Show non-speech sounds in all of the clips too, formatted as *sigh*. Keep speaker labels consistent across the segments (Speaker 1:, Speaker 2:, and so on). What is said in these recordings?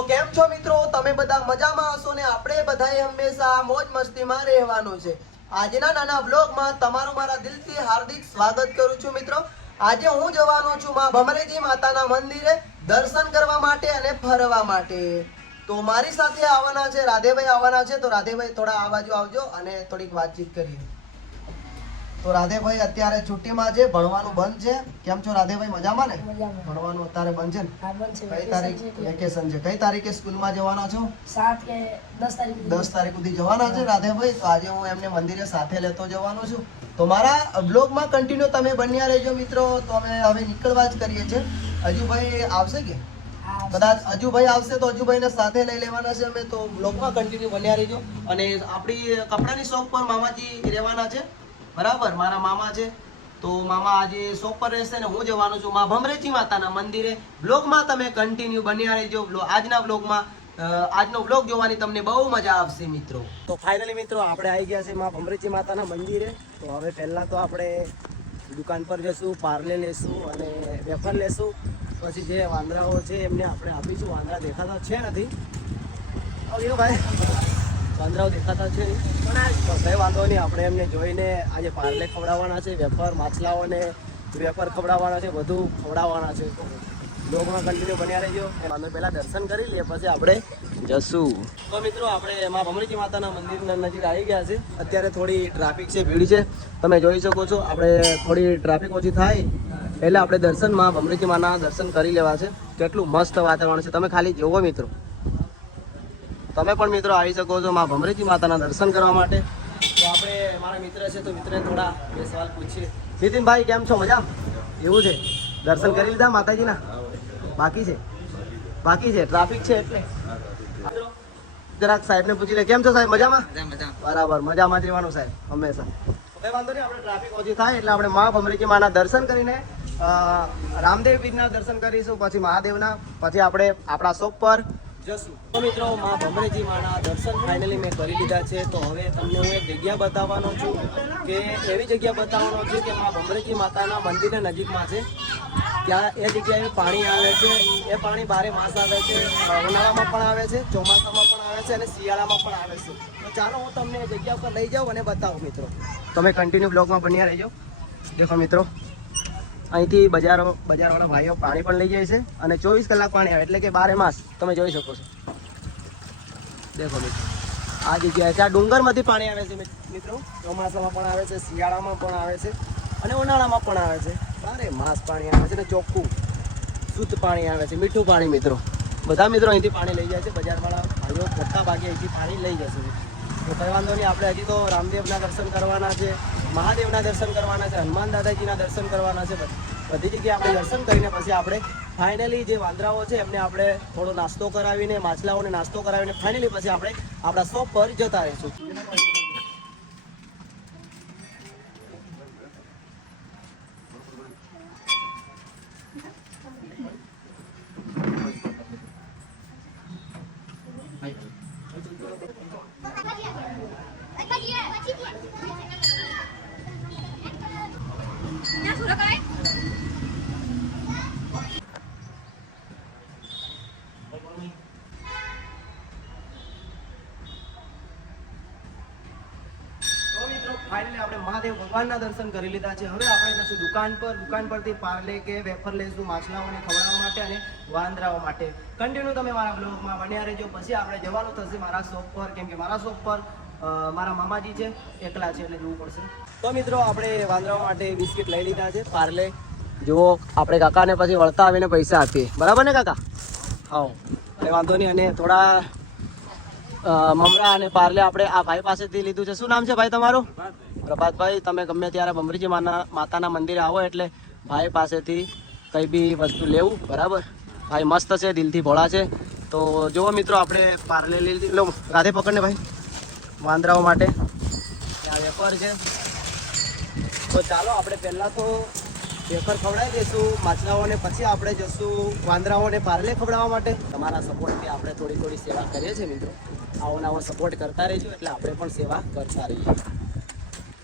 Speaker 1: તો કેમ છો મિત્રો? તમે બધા મજામાં હશો ને આપણે બધાએ હંમેશા મોજ મસ્તીમાં રહેવાનું છે. આજના નાના વ્લોગમાં તમારું મારા દિલથી હાર્દિક સ્વાગત કરું છું મિત્રો. આજે હું જવાનો છું માં ભમરેજી માતાના મંદિરે દર્શન કરવા માટે અને ફરવા માટે. તો મારી સાથે આવવાના છે, રાધેભાઈ આવવાના છે. તો રાધેભાઈ થોડા આ બાજુ આવજો અને થોડીક વાતચીત કરીએ. તો રાધેભાઈ અત્યારે છુટ્ટીમાં છે ભણવાનું બંધ છે. કેમ છો રાધેભાઈ? મજામાં ને. ભણવાનું અત્યારે બંધ છે ને. કઈ તારીખ. વેકેશન છે. કઈ તારીખે સ્કૂલમાં જવાના છો?
Speaker 2: સાત કે દસ તારીખ
Speaker 1: દસ તારીખ સુધી જવાના છે રાધેભાઈ? તો આજે હું એમને મંદિરે સાથે લેતો જવાનો છું. તો મારા બ્લોગમાં કન્ટિન્યુ તમે બન્યા રહેજો મિત્રો. તો અમે હવે નીકળવા જ કરીએ છીએ. અજુભાઈ આવશે કે? કદાચ અજુભાઈ આવશે તો અજુભાઈને સાથે લઈ લેવાના છે અમે. તો બ્લોગમાં કન્ટિન્યુ બન્યા રહેજો. અને આપણી કપડાની શોપ પર મામાજી રહેવાના છે. બરાબર? મારા મામા છે. તો મામા આજે શોપ પર રહેશે ને હું જવાનું છું મા ભમરેજી માતાના મંદિરે. બ્લોગમાં તમે કન્ટિન્યુ બન્યા રહેજો. આજના બ્લોગમાં આજનો બ્લોગ જોવાની તમને બહુ મજા આવશે મિત્રો. તો ફાઇનલી મિત્રો, આપણે આવી ગયા છે મા ભમરેજી માતાના મંદિરે. તો હવે પહેલાં તો આપણે દુકાન પર જશું પાર્લે લેશું અને વેફર લેશું. પછી જે વાંદરાઓ છે એમને આપણે આપીશું. વાંદરા દેખાતા છે નથી. ભાઈ. વાંદરાઓ દેખાતા છે. પણ કઈ વાંધો નહીં, આપણે એમને જોઈને આજે પાર્લે ખવડાવવાના છે, વેફર, માછલાઓને વેફર ખવડાવવાના છે, બધું ખવડાવવાના છે. લોકોમાં કન્ટિન્યુ બન્યા રહેજો. અમે પહેલાં દર્શન કરી લઈએ, પછી આપણે જશું. તો મિત્રો, આપણે એમાં ભમરીજી માતાના મંદિરના નજીક આવી ગયા છે. અત્યારે થોડી ટ્રાફિક છે, ભીડ છે. તમે જોઈ શકો છો, આપણે થોડી ટ્રાફિક ઓછી થાય. એટલે આપણે દર્શનમાં ભમરીજી માના દર્શન કરી લેવા છે. કેટલું મસ્ત વાતાવરણ છે. તમે ખાલી જોવો મિત્રો. તમે પણ મિત્રો આવી શકો છો મા ભમરેજી માતાના દર્શન કરવા માટે. તો આપણે મારા મિત્ર છે તો મિત્રને થોડા બે સવાલ પૂછીએ. નીતિનભાઈ કેમ છો? મજા એવું છે? દર્શન કરી લીધા માતાજીના? બાકી છે? બાકી છે? ટ્રાફિક છે એટલે? જરાક સાહેબને પૂછી લે. કેમ છો સાહેબ? મજામાં? બરાબર. મજામાં જ રહેવાનું સાહેબ હંમેશા. કઈ વાંધો નહીં આપણે ટ્રાફિક ઓછી થાય એટલે આપણે મા ભમરીજી માના દર્શન કરીને રામદેવ બીજના દર્શન કરીશું પછી મહાદેવના પછી આપણે આપણા શોપ પર જશું. મિત્રો, માં ભમરેજી માના દર્શન ફાઇનલી મેં કરી લીધા છે. તો હવે તમને હું એક જગ્યા બતાવવાનો છું કે એવી જગ્યા બતાવવાનો છું કે મા ભમરેજી માતાના મંદિરના નજીકમાં છે. ત્યાં એ જગ્યાએ પાણી આવે છે. એ પાણી બારે માસ આવે છે. ઉનાળામાં પણ આવે છે, ચોમાસામાં પણ આવે છે અને શિયાળામાં પણ આવે છે. તો ચાલો હું તમને એ જગ્યા પર લઈ જાઉં અને બતાવું મિત્રો. તમે કન્ટિન્યુ બ્લોગમાં બન્યા રહેજો. દેખો મિત્રો. અહીંથી બજારો બજારવાળા ભાઈઓ પાણી પણ લઈ જાય છે અને ચોવીસ કલાક પાણી આવે, એટલે કે બારે માસ, તમે જોઈ શકો છો. દેખો મિત્રો, આ જગ્યાએ છે. આ ડુંગરમાંથી પાણી આવે છે મિત્રો. ચોમાસામાં પણ આવે છે, શિયાળામાં પણ આવે છે અને ઉનાળામાં પણ આવે છે. બારે માસ પાણી આવે છે ને ચોખ્ખું, શુદ્ધ પાણી આવે છે, મીઠું પાણી મિત્રો. બધા મિત્રો અહીંથી પાણી લઈ જાય છે. બજારવાળા ભાઈઓ મોટા ભાગે અહીંથી પાણી લઈ જશે. તો કઈ વાંધો નહીં, આપણે હજી તો રામદેવના દર્શન કરવાના છે. મહાદેવના દર્શન કરવાના છે, હનુમાન દાદાજીના દર્શન કરવાના છે, બધ- જગ્યાએ આપણે દર્શન કરીને પછી આપણે ફાઇનલી જે વાંદરાઓ છે, એમને આપણે થોડો નાસ્તો કરાવીને, માછલાઓને નાસ્તો કરાવીને ફાઇનલી પછી આપણે આપણા શોપ પર જતા રહીશું તો મિત્રો ફાઇનલી આપણે મહાદેવ ભગવાનના દર્શન કરી લીધા છે. હવે આપણે જશું દુકાન પર, દુકાન પરથી પાર્લે કે વેફર લઈશું માછલાઓને ખવડાવવા માટે અને વાંદરાઓ માટે. કન્ટિન્યુ તમે મારા બ્લોગમાં બન્યા રહેજો. પછી આપણે જવાનું થશે મારા શોપ પર. કેમ કે મારા શોપ પર મારા મામાજી છે, એકલા છે એટલે જવું પડશે. તો મિત્રો, આપણે વાંદરાઓ માટે બિસ્કિટ લઈ લીધા છે પાર્લે જુઓ, આપણે કાકાને પછી વળતા આવીને પૈસા આપીએ. બરાબર ને, કાકા? હા એટલે વાંધો નહીં, અને થોડા મમરા અને પાર્લે આપણે આ ભાઈ પાસેથી લીધું છે. શું નામ છે ભાઈ તમારું? પ્રભાતભાઈ, તમે ગમે ત્યારે બમરીજી માના માતાના મંદિરે આવો એટલે ભાઈ પાસેથી કંઈ બી વસ્તુ લેવું, બરાબર? ભાઈ મસ્ત છે, દિલથી ભોળા છે. તો જુઓ મિત્રો, આપણે પાર્લે લીધી લો, રાધે પકડને ભાઈ. વાંદરાઓ માટે. આ વેફર છે. તો ચાલો, આપણે પહેલાં તો વેફર ખવડાવી દઈશું, માછલાઓને પછી આપણે જશું વાંદરાઓને પાર્લે ખવડાવવા માટે. તમારા સપોર્ટથી આપણે થોડી થોડી સેવા કરીએ છીએ મિત્રો. આવો ને આવો સપોર્ટ કરતા રહીશું, એટલે આપણે પણ સેવા કરતા રહીએ.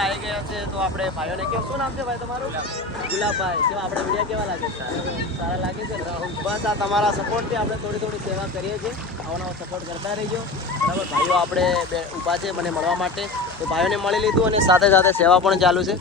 Speaker 3: જોઈ છે, તો આપણે ભાઈઓને કેમ શું નામ છે ભાઈ તમારું? ગુલાબભાઈ. કેવા, આપણે વીડિયો કેવા લાગે છે? સારા લાગે છે? બસ આ તમારા સપોર્ટથી આપણે થોડી થોડી સેવા કરીએ છીએ. આવો સપોર્ટ કરતા રહીજો. બરાબર, ભાઈઓ આપણે બે ઊભા છે મને મળવા માટે. તો ભાઈઓને મળી લીધું અને સાથે સાથે સેવા પણ ચાલુ છે.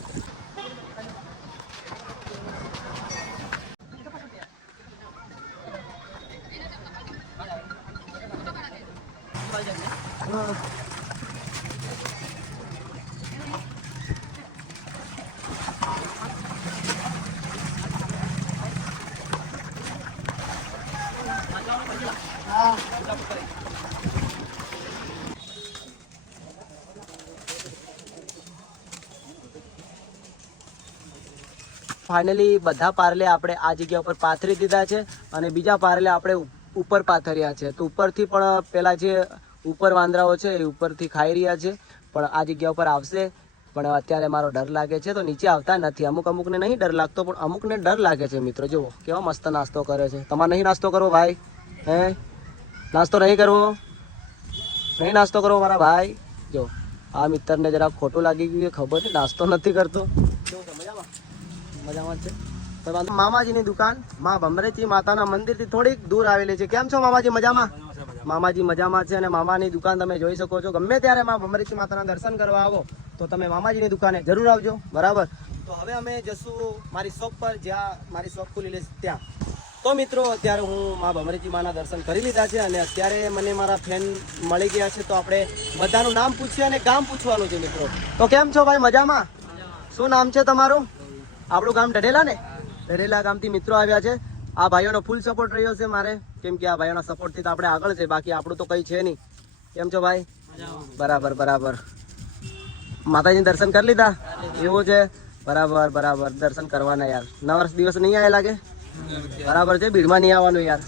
Speaker 3: ફાઇનલી બધા પાર્લે આપણે આ જગ્યા ઉપર પાથરી દીધા છે અને બીજા પાર્લે આપણે ઉપર પાથર્યા છે. તો ઉપરથી પણ પેલા જે ઉપર વાંદરાઓ છે એ ઉપરથી ખાઈ રહ્યા છે. પણ આ જગ્યા ઉપર આવશે. પણ અત્યારે મારો ડર લાગે છે. તો નીચે આવતા નથી. અમુક અમુકને નહીં ડર લાગતો, પણ અમુકને ડર લાગે છે મિત્રો. જુઓ, કેવો મસ્ત નાસ્તો કરે છે. તમારે નહીં નાસ્તો કરવો ભાઈ? હે? નાસ્તો નહીં કરવો. નહીં નાસ્તો કરવો મારા ભાઈ. જો આ મિત્રને જરા ખોટું લાગી ગયું ખબર છે નાસ્તો નથી કરતો. મજામાં? મજામાં છે? મામાજીની દુકાન મા ભમરેજી માતાના મંદિરથી થોડીક દૂર આવેલી છે. કેમ છો મામાજી મજામાં? મામાજી મજામાં છે અને મામાની દુકાન તમે જોઈ શકો છો. ગમે ત્યારે મા ભમરેજી માતાના દર્શન કરવા આવો તો તમે મામાજીની દુકાને જરૂર આવજો. બરાબર? તો હવે અમે જશું મારી શોપ પર. જ્યાં મારી શોપ ખુલી છે ત્યાં. તો મિત્રો અત્યારે હું મા ભમરેજી માના દર્શન કરી લીધા છે અને અત્યારે મને મારા ફેન મળી ગયા છે તો આપણે બધાનું નામ પૂછીએ અને ગામ પૂછવાનું છે મિત્રો. તો કેમ છો ભાઈ? મજામાં? શું નામ છે તમારું? આપણું ગામ ડઢેલા ને? ડઢેલા ગામથી મિત્રો આવ્યા છે. આ ભાઈઓનો ફૂલ સપોર્ટ રહ્યો છે મારે. કેમ કે આ ભાઈઓના સપોર્ટથી તો આપણે આગળ છે. બાકી આપણું તો કંઈ છે નહીં. કેમ છો ભાઈ? બરાબર બરાબર. માતાજી દર્શન કરી લીધા? એવું છે? બરાબર બરાબર. દર્શન કરવાના યાર. નવા વર્ષ દિવસ નહીં આવ્યા લાગે? બરાબર છે, ભીડમાં નહીં આવવાનું યાર.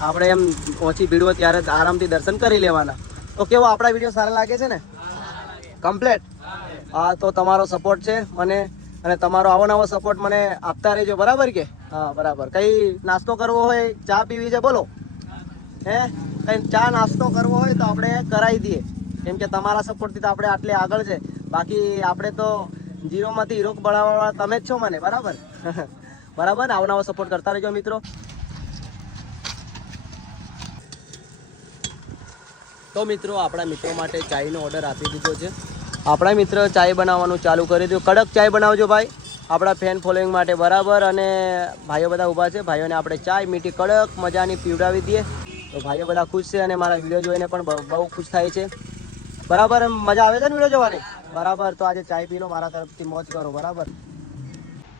Speaker 3: આપણે એમ ઓછી ભીડ હોય ત્યારે આરામથી દર્શન કરી લેવાના. તો કેવો આપણા વીડિયો સારા લાગે છે ને? કમ્પ્લેટ હા, તો તમારો સપોર્ટ છે મને અને તમારો આવો નવો સપોર્ટ મને આપતા રહેજો, બરાબર કે? હા, બરાબર. કઈ નાસ્તો કરવો હોય, ચા પીવી છે, બોલો. હે? કઈ ચા નાસ્તો કરવો હોય તો આપણે કરાવી દઈએ. કેમ કે તમારા સપોર્ટથી તો આપણે આટલે આગળ છે. બાકી આપણે તો ઝીરોમાંથી હીરો બનાવવા તમે જ છો મને, બરાબર? *laughs* બરાબર? આવો નવો સપોર્ટ કરતા રહેજો મિત્રો. તો મિત્રો, આપણા મિત્રો માટે ચાયનો ઓર્ડર આપી દીધો છે. આપણા મિત્ર ચાય બનાવવાનું ચાલુ કરી દીધું કડક ચાય બનાવજો ભાઈ. આપણા ફેન ફોલોઈંગ માટે બરાબર અને ભાઈઓ બધા ઊભા છે. ભાઈઓને આપણે ચાય મીઠી, કડક મજાની પીવડાવી દઈએ. તો ભાઈઓ બધા ખુશ છે અને મારા વીડિયો જોઈને પણ બહુ- ખુશ થાય છે. બરાબર? મજા આવે છે ને વીડિયો જોવાની? બરાબર. તો આજે ચાય પી લો, મારા તરફથી મોજ કરો. બરાબર?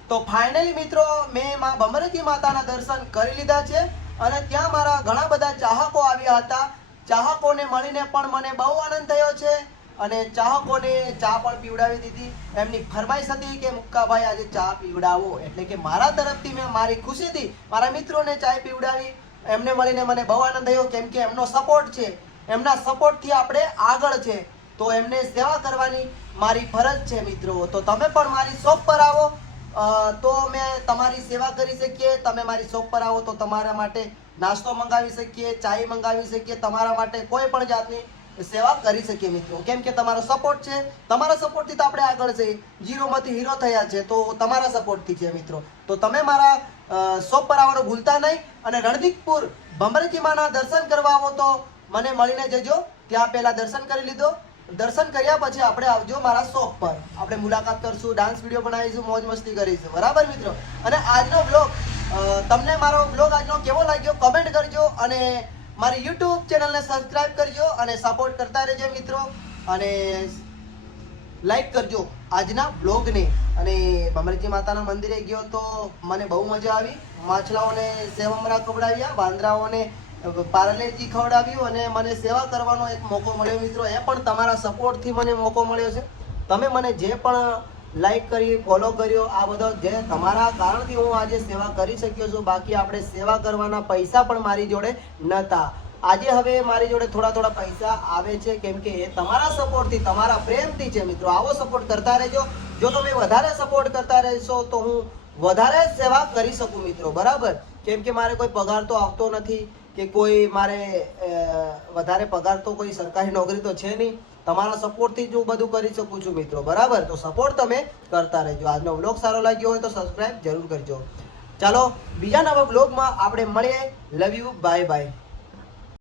Speaker 1: તો ફાઇનલી મિત્રો, મેં માં ભમરતી માતાના દર્શન કરી લીધા છે અને ત્યાં મારા ઘણા બધા ચાહકો આવ્યા હતા. ચાહકોને મળીને પણ મને બહુ આનંદ થયો છે અને ચાહકોને ચા પણ પીવડાવી દીધી. એમની ફરમાઈશ હતી કે, મુક્કાભાઈ, આજે ચા પીવડાવો. એટલે કે મારા તરફથી મેં મારી ખુશીથી મારા મિત્રોને ચા પીવડાવી. એમને મળીને મને બહુ આનંદ થયો, કેમ કે એમનો સપોર્ટ છે. એમના સપોર્ટથી આપણે આગળ છે. તો એમને સેવા કરવાની મારી ફરજ છે મિત્રો. તો તમે પણ મારી શોપ પર આવો. તો અમે તમારી સેવા કરી શકીએ, તમે મારી શોપ પર આવો તો તમારા માટે નાસ્તો મંગાવી શકીએ, ચાય મંગાવી શકીએ, તમારા માટે કોઈ પણ જાતની સેવા કરી શકીએ મિત્રો. કેમ કે તમારો સપોર્ટ છે, તમારા સપોર્ટથી તો આપણે આગળ છે ઝીરોમાંથી હીરો થયા છે, તો તમારા સપોર્ટથી છે મિત્રો. તો તમે મારા શોપ પર આવવાનું ભૂલતા નહીં અને રણદીકપુર ભમરજી માના દર્શન કરવા આવો તો મને મળીને જજો. ત્યાં પહેલાં દર્શન કરી લીધો. દર્શન કર્યા પછી આપણે આવજો મારા શોપ પર. આપણે મુલાકાત કરશું ડાન્સ વીડિયો બનાવીશું, મોજ મસ્તી કરીશું. બરાબર મિત્રો? અને આજનો બ્લોગ તમને મારો બ્લોગ આજનો કેવો લાગ્યો કમેન્ટ કરજો અને મારી યુટ્યુબ ચેનલને સબસ્ક્રાઇબ કરજો અને સપોર્ટ કરતા રહેજો મિત્રો. અને લાઈક કરજો આજના બ્લોગને અને ભમરજી માતાના મંદિરે ગયો તો મને બહુ મજા આવી. માછલાઓને સેવમરા ખવડાવ્યા વાંદરાઓને પાર્લેજી ખવડાવ્યું અને મને સેવા કરવાનો એક મોકો મળ્યો. મિત્રો, એ પણ તમારા સપોર્ટથી મને મોકો મળ્યો છે. તમે મને જે પણ લાઈક કરી ફોલો કર્યો, આ બધો જે તમારા કારણથી હું આજે સેવા કરી શક્યો છું. બાકી આપણે સેવા કરવાના પૈસા પણ મારી જોડે નહોતા આજે હવે મારી જોડે થોડા થોડા પૈસા આવે છે, કેમ કે એ તમારા સપોર્ટથી તમારા પ્રેમથી છે, મિત્રો. આવો સપોર્ટ કરતા રહેજો. જો તમે વધારે સપોર્ટ કરતા રહેશો, તો હું વધારે સેવા કરી શકું, મિત્રો. બરાબર? કેમ કે મારે કોઈ પગાર તો આવતો નથી. કે કોઈ મારે વધારે પગાર તો કોઈ સરકારી નોકરી તો છે નહીં. તમારા સપોર્ટથી જ હું બધું કરી શકું છું મિત્રો. બરાબર? તો સપોર્ટ તમે કરતા રહેજો. આજનો બ્લોગ સારો લાગ્યો હોય તો સબસ્ક્રાઈબ જરૂર કરજો. ચાલો, બીજા નવા વ્લોગમાં આપણે મળીએ. Love you bye bye